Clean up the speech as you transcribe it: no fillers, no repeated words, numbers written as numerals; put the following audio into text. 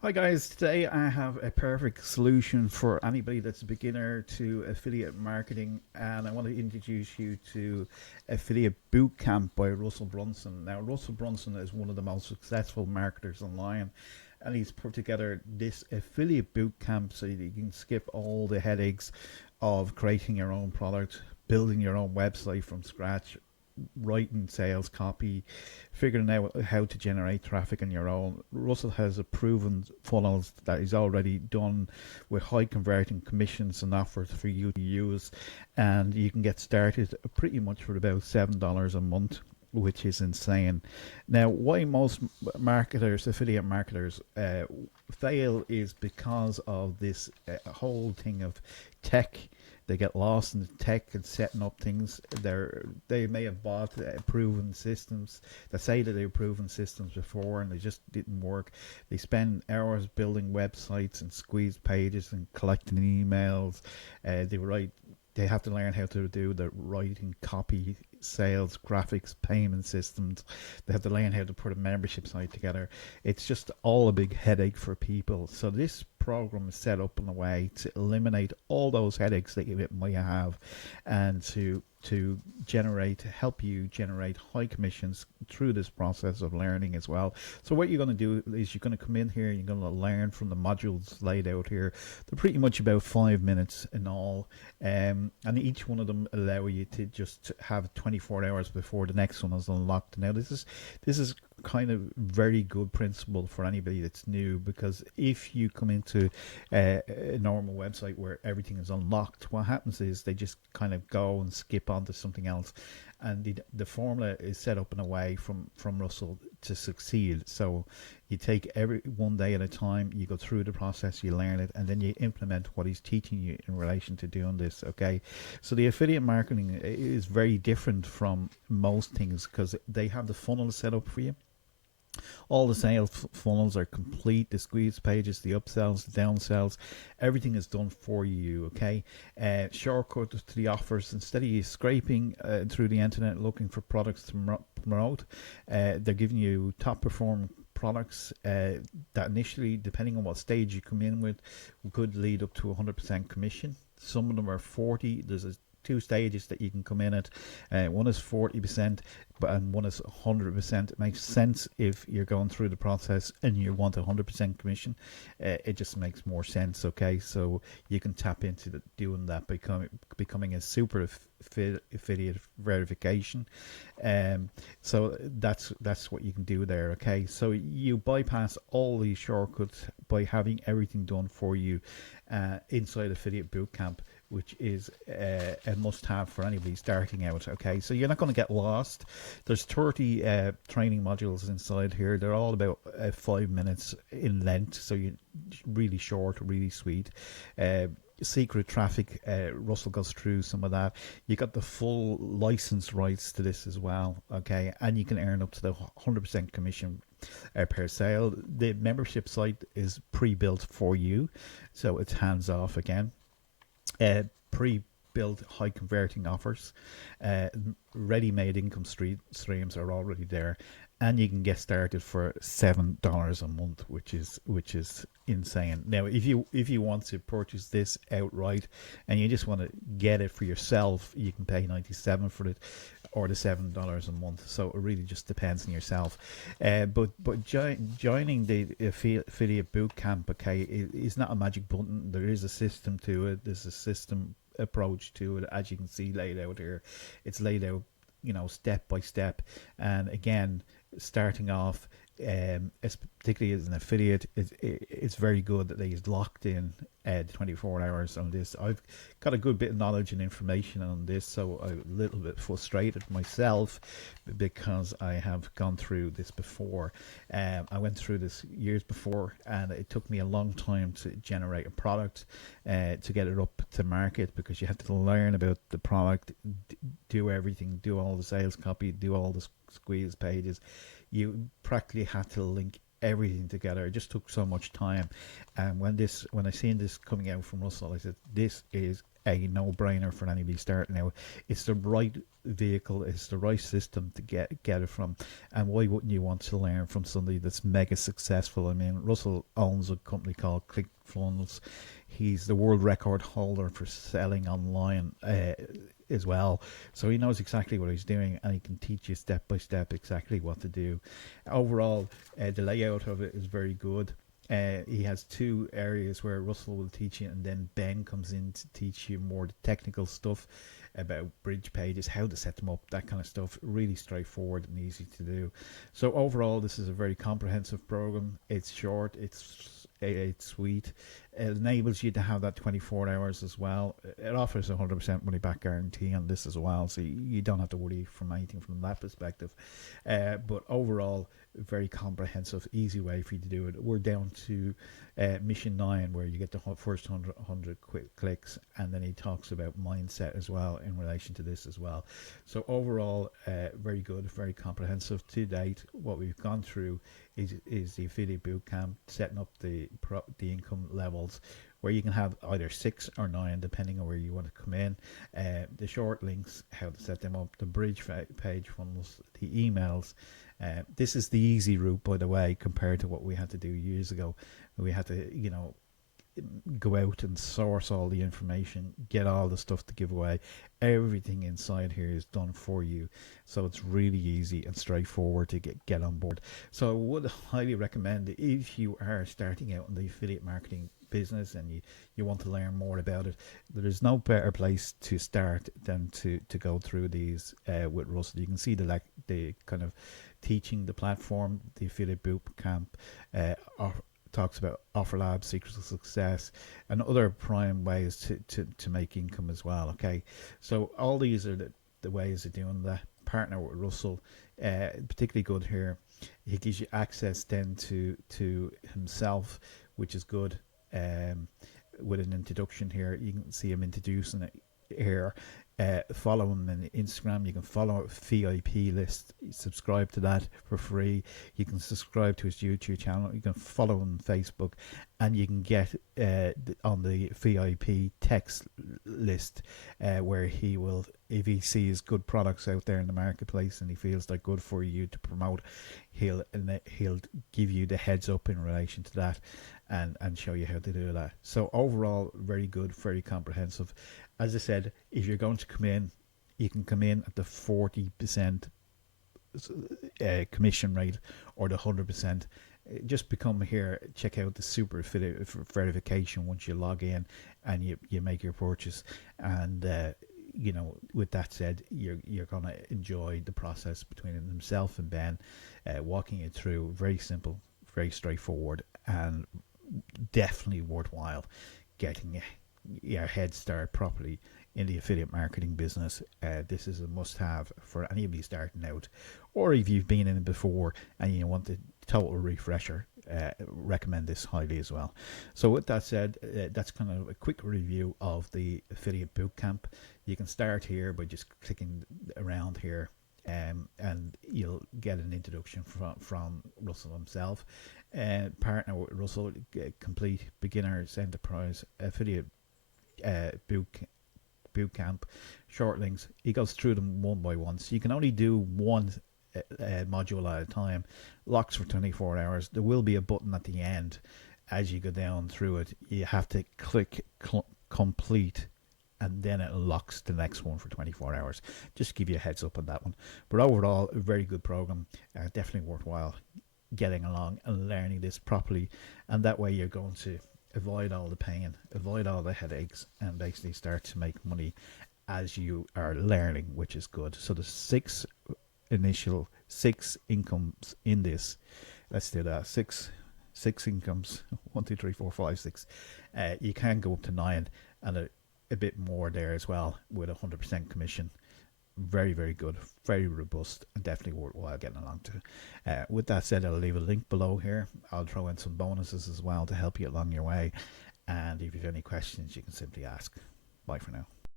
Hi guys, today I have a perfect solution for anybody that's a beginner to affiliate marketing, and I want to introduce you to Affiliate Bootcamp by Russell Brunson. Now, Russell Brunson is one of the most successful marketers online, and he's put together this affiliate bootcamp so that you can skip all the headaches of creating your own product, building your own website from scratch, writing sales copy, figuring out how to generate traffic on your own. Russell has a proven funnels that he's already done with high converting commissions and offers for you to use, and you can get started pretty much for about $7 a month, which is insane. Now, why most marketers, affiliate marketers, fail is because of this whole thing of tech. They get lost in the tech and setting up things. They may have bought proven systems that say that they've proven systems before and they just didn't work. They spend hours building websites and squeeze pages and collecting emails. They have to learn how to do the writing, copy, sales, graphics, payment systems. They have to learn how to put a membership site together. It's just all a big headache for people. So this program is set up in a way to eliminate all those headaches that you might have, and to help you generate high commissions through this process of learning as well. So what you're going to do is you're going to come in here, you're going to learn from the modules laid out here. They're pretty much about 5 minutes in all, and each one of them allow you to just have 24 hours before the next one is unlocked. Now this is kind of very good principle for anybody that's new, because if you come into a normal website where everything is unlocked, what happens is they just kind of go and skip on to something else, and the formula is set up in a way from Russell to succeed. So you take every one day at a time, you go through the process, you learn it, and then you implement what he's teaching you in relation to doing this. Okay, so the affiliate marketing is very different from most things because they have the funnel set up for you. All the sales funnels are complete. The squeeze pages, the upsells, the downsells, everything is done for you. Okay, shortcut to the offers. Instead of you scraping through the internet looking for products to promote, they're giving you top performing products that initially, depending on what stage you come in with, could lead up to 100% commission. Some of them are 40. There's two stages that you can come in at. One is 40%, and one is 100%. It makes sense if you're going through the process and you want 100% commission. It just makes more sense. Okay, so you can tap into doing that, becoming a super affiliate verification. Um, so that's what you can do there. Okay, so you bypass all these shortcuts by having everything done for you inside Affiliate Bootcamp, which is a must-have for anybody starting out. Okay, so you're not going to get lost. There's 30 training modules inside here. They're all about 5 minutes in length, so you really short, really sweet. Secret traffic, Russell goes through some of that. You got the full license rights to this as well. Okay, and you can earn up to the 100% commission per sale. The membership site is pre-built for you, so it's hands off again. Pre-built high converting offers, uh, ready-made income streams are already there, and you can get started for $7 a month, which is insane. Now, if you want to purchase this outright and you just want to get it for yourself, you can pay 97 for it, or the $7 a month. So it really just depends on yourself. But joining the affiliate bootcamp, okay, is not a magic button. There is a system to it. There's a system approach to it, as you can see laid out here. It's laid out, step by step. And again, starting off, particularly as an affiliate, it's very good that he's locked in 24 hours on this. I've got a good bit of knowledge and information on this, so I'm a little bit frustrated myself because I have gone through this before. I went through this years before, and it took me a long time to generate a product, to get it up to market, because you have to learn about the product, do do all the sales copy, do all the squeeze pages. You practically had to link everything together. It just took so much time. And when I seen this coming out from Russell, I said, this is a no-brainer for anybody starting out. It's the right vehicle, it's the right system to get it from. And why wouldn't you want to learn from somebody that's mega successful? I mean, Russell owns a company called ClickFunnels. He's the world record holder for selling online as well. So he knows exactly what he's doing, and he can teach you step by step exactly what to do. Overall, the layout of it is very good. He has two areas where Russell will teach you, and then Ben comes in to teach you more the technical stuff about bridge pages, how to set them up, that kind of stuff. Really straightforward and easy to do. So overall, this is a very comprehensive program. It's short, it's sweet. It enables you to have that 24 hours as well. It offers 100% money back guarantee on this as well, so you don't have to worry from anything from that perspective. But overall, very comprehensive, easy way for you to do it. We're down to mission 9, where you get the first 100 quick clicks, and then he talks about mindset as well in relation to this as well. So overall, very good, very comprehensive. To date, what we've gone through is the affiliate bootcamp, setting up the income levels, where you can have either 6 or 9 depending on where you want to come in. The short links, how to set them up, the bridge page funnels, the emails. This is the easy route, by the way, compared to what we had to do years ago. We had to, go out and source all the information, get all the stuff to give away. Everything inside here is done for you, so it's really easy and straightforward to get on board. So I would highly recommend, if you are starting out in the affiliate marketing business and you want to learn more about it, there's no better place to start than to go through these with Russell. You can see the kind of teaching, the platform, the affiliate boot camp, talks about offer labs, secrets of success, and other prime ways to make income as well. Okay, so all these are the ways of doing that. Partner with Russell, particularly good here. He gives you access then to himself, which is good. With an introduction here, you can see him introducing it here. Follow him on Instagram. You can follow a VIP list, subscribe to that for free. You can subscribe to his YouTube channel. You can follow him on Facebook, and you can get on the VIP text list, where he will, if he sees good products out there in the marketplace and he feels they're good for you to promote, he'll give you the heads up in relation to that, and show you how to do that. So overall, very good, very comprehensive. As I said, if you're going to come in, you can come in at the 40% commission rate, or the 100%. Just become here, check out the super affiliate verification once you log in and you make your purchase. And with that said, you're going to enjoy the process between himself and Ben, walking you through. Very simple, very straightforward, and definitely worthwhile getting your head start properly in the affiliate marketing business. This is a must-have for anybody starting out, or if you've been in it before and you want a total refresher, recommend this highly as well. So with that said, that's kind of a quick review of the affiliate bootcamp. You can start here by just clicking around here, and you'll get an introduction from Russell himself. Partner with Russell, complete beginner's enterprise affiliate boot camp, short links. He goes through them one by one, so you can only do one module at a time. Locks for 24 hours. There will be a button at the end as you go down through it. You have to click complete, and then it locks the next one for 24 hours. Just give you a heads up on that one. But overall, a very good program. Definitely worthwhile getting along and learning this properly, and that way you're going to avoid all the pain, avoid all the headaches, and basically start to make money as you are learning, which is good. So the six incomes in this. Let's do that. Six incomes. 1, 2, 3, 4, 5, 6. You can go up to 9 and a bit more there as well with 100% commission. Very, very good, very robust, and definitely worthwhile getting along to. With that said, I'll leave a link below here. I'll throw in some bonuses as well to help you along your way. And if you have any questions, you can simply ask. Bye for now.